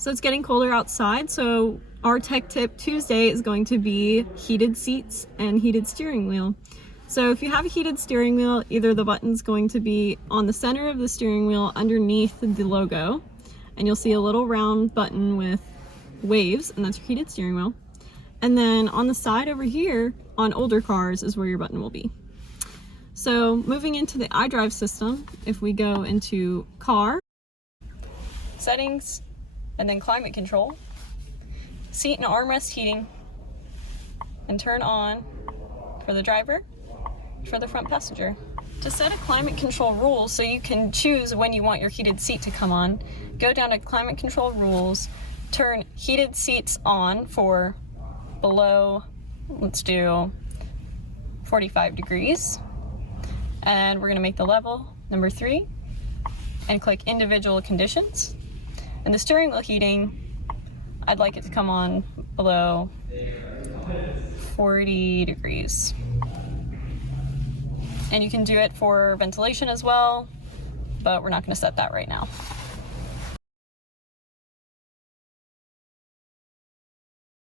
So it's getting colder outside, so our tech tip Tuesday is going to be heated seats and heated steering wheel. So if you have a heated steering wheel, either the button's going to be on the center of the steering wheel underneath the logo, and you'll see a little round button with waves, and that's your heated steering wheel. And then on the side over here, on older cars, is where your button will be. So moving into the iDrive system, if we go into car, settings, and then climate control, seat and armrest heating, and turn on for the driver, for the front passenger. To set a climate control rule so you can choose when you want your heated seat to come on, go down to climate control rules, turn heated seats on for below, let's do 45 degrees, and we're gonna make the level number 3, and click individual conditions. And the steering wheel heating, I'd like it to come on below 40 degrees. And you can do it for ventilation as well, but we're not going to set that right now.